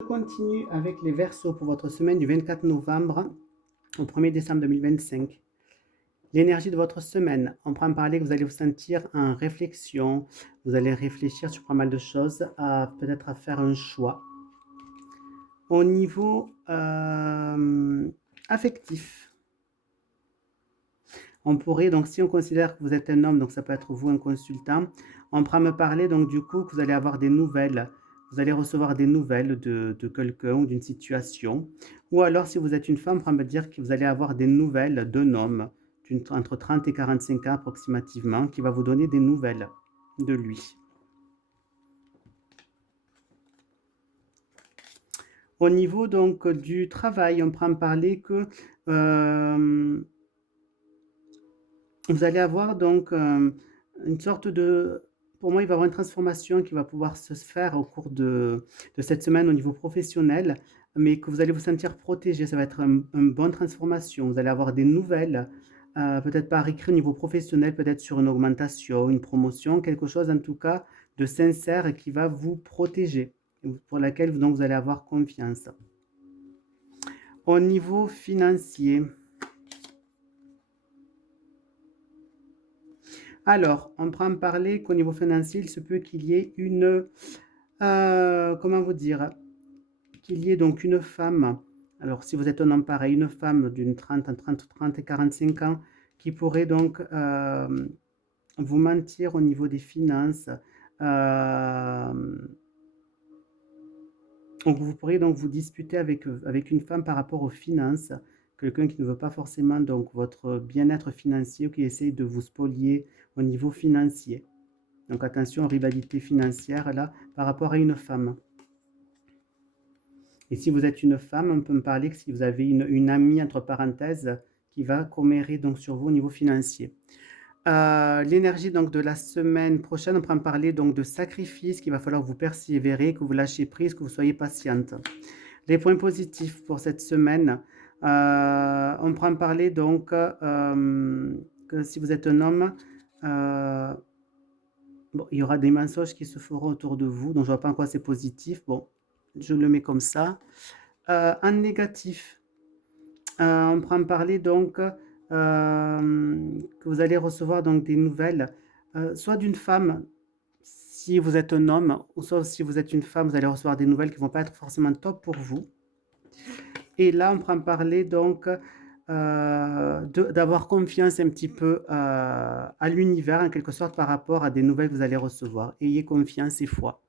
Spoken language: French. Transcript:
Je continue avec les versos pour votre semaine du 24 novembre au 1er décembre 2025. L'énergie de votre semaine, on prend parler que vous allez vous sentir en réflexion, vous allez réfléchir sur pas mal de choses, peut-être à faire un choix. Au niveau affectif, on pourrait, donc si on considère que vous êtes un homme, donc ça peut être vous un consultant, on prend me parler donc du coup que vous allez avoir des nouvelles, vous allez recevoir des nouvelles de quelqu'un ou d'une situation. Ou alors si vous êtes une femme, on prend me dire que vous allez avoir des nouvelles d'un homme entre 30 et 45 ans approximativement, qui va vous donner des nouvelles de lui. Au niveau donc du travail, on prend parler que vous allez avoir donc une sorte de... Pour moi, il va y avoir une transformation qui va pouvoir se faire au cours de cette semaine au niveau professionnel, mais que vous allez vous sentir protégé. Ça va être une bonne transformation. Vous allez avoir des nouvelles, peut-être par écrit au niveau professionnel, peut-être sur une augmentation, une promotion, quelque chose en tout cas de sincère et qui va vous protéger, pour laquelle donc vous allez avoir confiance. Au niveau financier, alors, on prend parler qu'au niveau financier, il se peut qu'il y ait une, comment vous dire, qu'il y ait donc une femme, alors si vous êtes un homme pareil, une femme d'une 30, entre 30 et 45 ans, qui pourrait donc vous mentir au niveau des finances. Donc vous pourriez donc vous disputer avec une femme par rapport aux finances, quelqu'un qui ne veut pas forcément donc votre bien-être financier ou qui essaye de vous spolier au niveau financier. Donc attention aux rivalités financières là par rapport à une femme. Et si vous êtes une femme, on peut me parler que si vous avez une amie entre parenthèses qui va commérer donc sur vous au niveau financier. L'énergie donc de la semaine prochaine, on peut en parler donc de sacrifice, qu'il va falloir que vous persévérer, que vous lâchez prise, que vous soyez patiente. Les points positifs pour cette semaine, on peut en parler donc que si vous êtes un homme, bon, il y aura des mensonges qui se feront autour de vous, donc je ne vois pas en quoi c'est positif. Bon, je le mets comme ça. En négatif, on prend parler donc que vous allez recevoir donc des nouvelles, soit d'une femme, si vous êtes un homme, ou soit si vous êtes une femme, vous allez recevoir des nouvelles qui ne vont pas être forcément top pour vous. Et là, on prend parler donc d'avoir confiance un petit peu à l'univers, en quelque sorte, par rapport à des nouvelles que vous allez recevoir. Ayez confiance et foi.